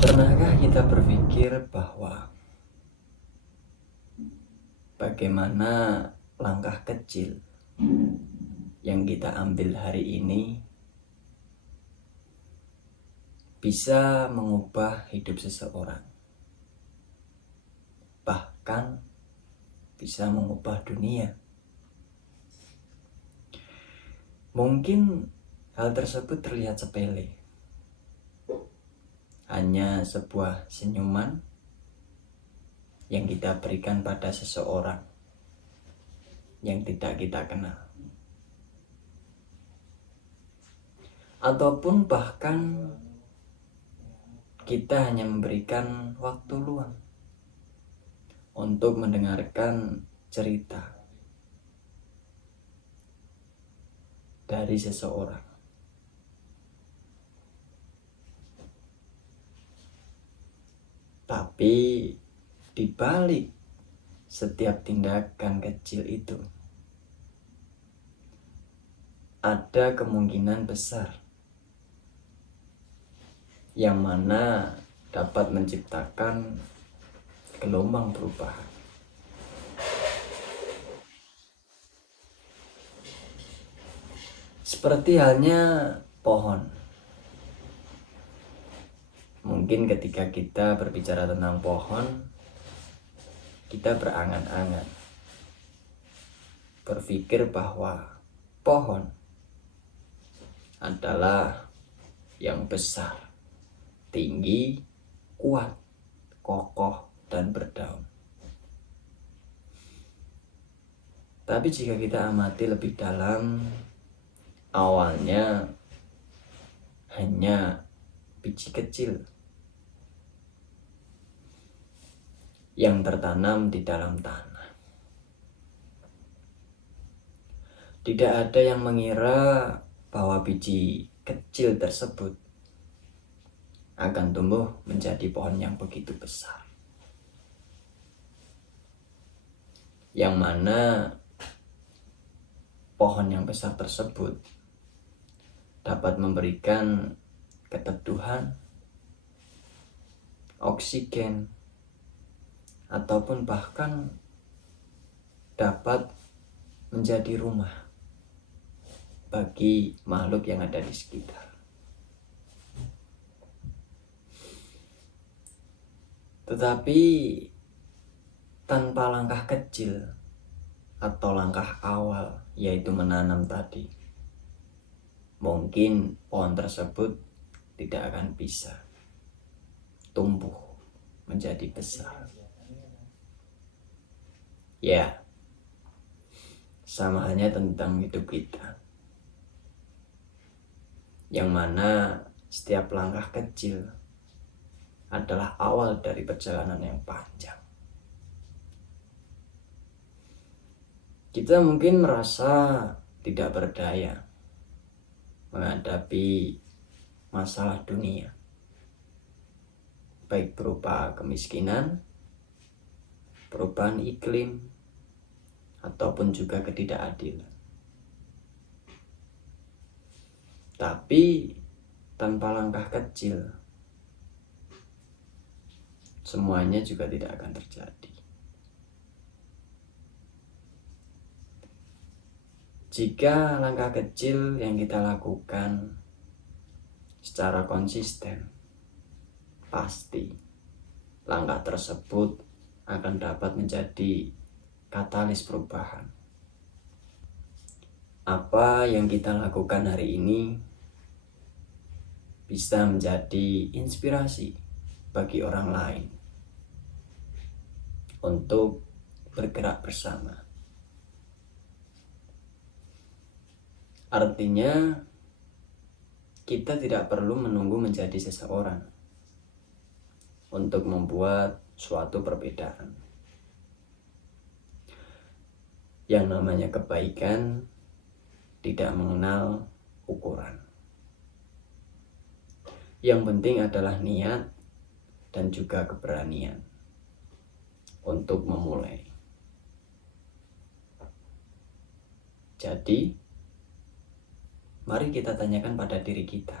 Pernahkah kita berpikir bahwa bagaimana langkah kecil yang kita ambil hari ini bisa mengubah hidup seseorang, bahkan bisa mengubah dunia? Mungkin hal tersebut terlihat sepele, hanya sebuah senyuman yang kita berikan pada seseorang yang tidak kita kenal, ataupun bahkan kita hanya memberikan waktu luang untuk mendengarkan cerita dari seseorang. Tapi di balik setiap tindakan kecil itu ada kemungkinan besar yang mana dapat menciptakan gelombang perubahan. Seperti halnya pohon. Mungkin ketika kita berbicara tentang pohon, kita berangan-angan, berpikir bahwa pohon adalah yang besar, tinggi, kuat, kokoh, dan berdaun. Tapi jika kita amati lebih dalam, awalnya hanya biji kecil yang tertanam di dalam tanah. Tidak ada yang mengira bahwa biji kecil tersebut akan tumbuh menjadi pohon yang begitu besar, yang mana pohon yang besar tersebut dapat memberikan keteduhan, oksigen, ataupun bahkan dapat menjadi rumah bagi makhluk yang ada di sekitar. Tetapi tanpa langkah kecil atau langkah awal, yaitu menanam tadi, mungkin pohon tersebut tidak akan bisa tumbuh menjadi besar. Ya, sama halnya tentang hidup kita, yang mana setiap langkah kecil adalah awal dari perjalanan yang panjang. Kita mungkin merasa tidak berdaya menghadapi masalah dunia, baik berupa kemiskinan, perubahan iklim, ataupun juga ketidakadilan. Tapi tanpa langkah kecil, semuanya juga tidak akan terjadi. Jika langkah kecil yang kita lakukan secara konsisten, pasti langkah tersebut akan dapat menjadi katalis perubahan. Apa yang kita lakukan hari ini bisa menjadi inspirasi bagi orang lain untuk bergerak bersama. Artinya, kita tidak perlu menunggu menjadi seseorang untuk membuat suatu perbedaan. Yang namanya kebaikan tidak mengenal ukuran. Yang penting adalah niat dan juga keberanian untuk memulai. Jadi, mari kita tanyakan pada diri kita,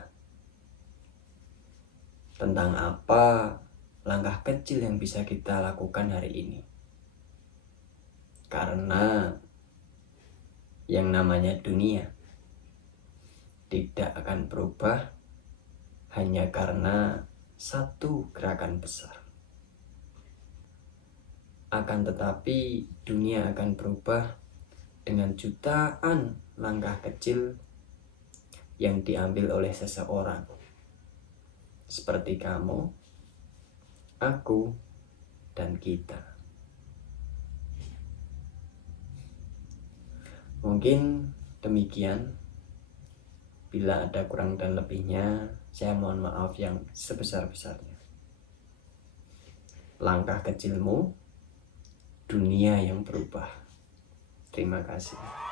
tentang apa langkah kecil yang bisa kita lakukan hari ini. Karena yang namanya dunia tidak akan berubah hanya karena satu gerakan besar. Akan tetapi dunia akan berubah dengan jutaan langkah kecil yang diambil oleh seseorang. Seperti kamu, aku, dan kita. Mungkin demikian. Bila ada kurang dan lebihnya, saya mohon maaf yang sebesar-besarnya. Langkah kecilmu, dunia yang berubah. Terima kasih.